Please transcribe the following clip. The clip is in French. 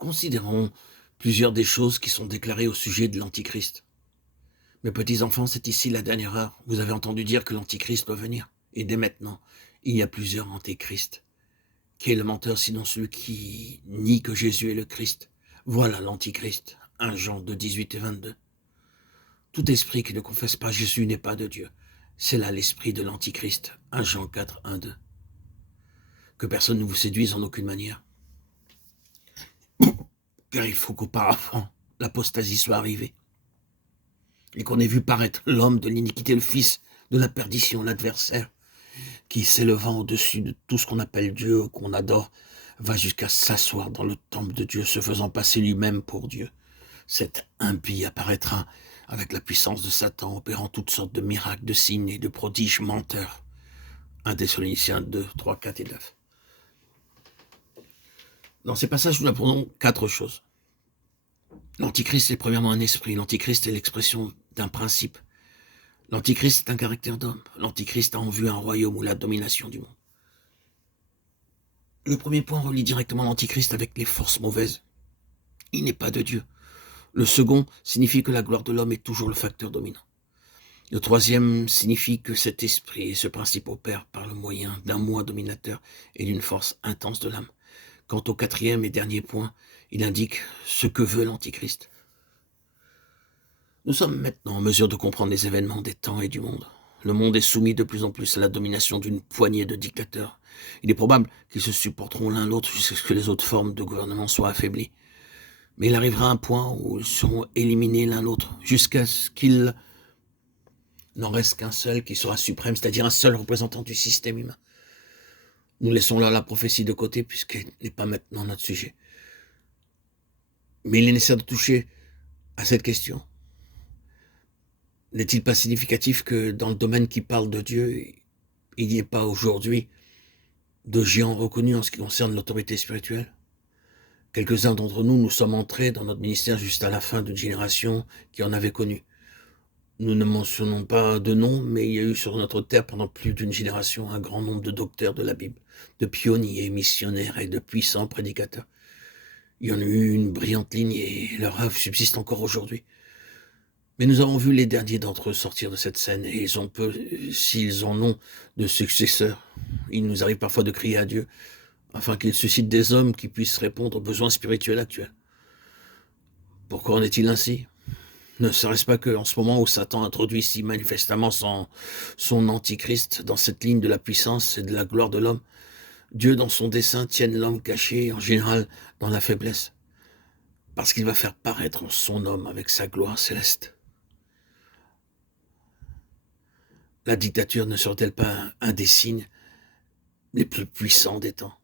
Considérons plusieurs des choses qui sont déclarées au sujet de l'Antichrist. Mes petits enfants, c'est ici la dernière heure. Vous avez entendu dire que l'Antichrist doit venir. Et dès maintenant, il y a plusieurs Antéchrists. Qui est le menteur sinon celui qui nie que Jésus est le Christ? Voilà l'Antichrist. 1 Jean 2, 18 et 22. Tout esprit qui ne confesse pas Jésus n'est pas de Dieu. C'est là l'esprit de l'Antichrist. 1 Jean 4, 1, 2. Que personne ne vous séduise en aucune manière. Car il faut qu'auparavant, l'apostasie soit arrivée. Et qu'on ait vu paraître l'homme de l'iniquité, le fils de la perdition, l'adversaire, qui s'élevant au-dessus de tout ce qu'on appelle Dieu, qu'on adore, va jusqu'à s'asseoir dans le temple de Dieu, se faisant passer lui-même pour Dieu. Cet impie apparaîtra avec la puissance de Satan, opérant toutes sortes de miracles, de signes et de prodiges menteurs. 1 Thessaloniciens 2, 3, 4 et 9. Dans ces passages, nous apprenons 4 choses. L'Antichrist est premièrement un esprit. L'Antichrist est l'expression d'un principe. L'Antichrist est un caractère d'homme. L'Antichrist a en vue un royaume ou la domination du monde. Le premier point relie directement l'Antichrist avec les forces mauvaises. Il n'est pas de Dieu. Le second signifie que la gloire de l'homme est toujours le facteur dominant. Le troisième signifie que cet esprit et ce principe opèrent par le moyen d'un moi dominateur et d'une force intense de l'âme. Quant au quatrième et dernier point, il indique ce que veut l'Antichrist. Nous sommes maintenant en mesure de comprendre les événements des temps et du monde. Le monde est soumis de plus en plus à la domination d'une poignée de dictateurs. Il est probable qu'ils se supporteront l'un l'autre jusqu'à ce que les autres formes de gouvernement soient affaiblies. Mais il arrivera un point où ils seront éliminés l'un l'autre, jusqu'à ce qu'il n'en reste qu'un seul qui sera suprême, c'est-à-dire un seul représentant du système humain. Nous laissons là la prophétie de côté, puisqu'elle n'est pas maintenant notre sujet. Mais il est nécessaire de toucher à cette question. N'est-il pas significatif que dans le domaine qui parle de Dieu, il n'y ait pas aujourd'hui de géants reconnus en ce qui concerne l'autorité spirituelle? Quelques-uns d'entre nous sommes entrés dans notre ministère juste à la fin d'une génération qui en avait connu. Nous ne mentionnons pas de nom, mais il y a eu sur notre terre pendant plus d'une génération un grand nombre de docteurs de la Bible, de pionniers, missionnaires et de puissants prédicateurs. Il y en a eu une brillante ligne et leur œuvre subsiste encore aujourd'hui. Mais nous avons vu les derniers d'entre eux sortir de cette scène et ils ont peu, s'ils en ont, de successeurs. Il nous arrive parfois de crier à Dieu afin qu'il suscite des hommes qui puissent répondre aux besoins spirituels actuels. Pourquoi en est-il ainsi? Ne serait-ce pas qu'en ce moment où Satan introduit si manifestement son antichrist dans cette ligne de la puissance et de la gloire de l'homme, Dieu dans son dessein tienne l'homme caché, en général dans la faiblesse, parce qu'il va faire paraître son homme avec sa gloire céleste. La dictature ne serait-elle pas un des signes les plus puissants des temps?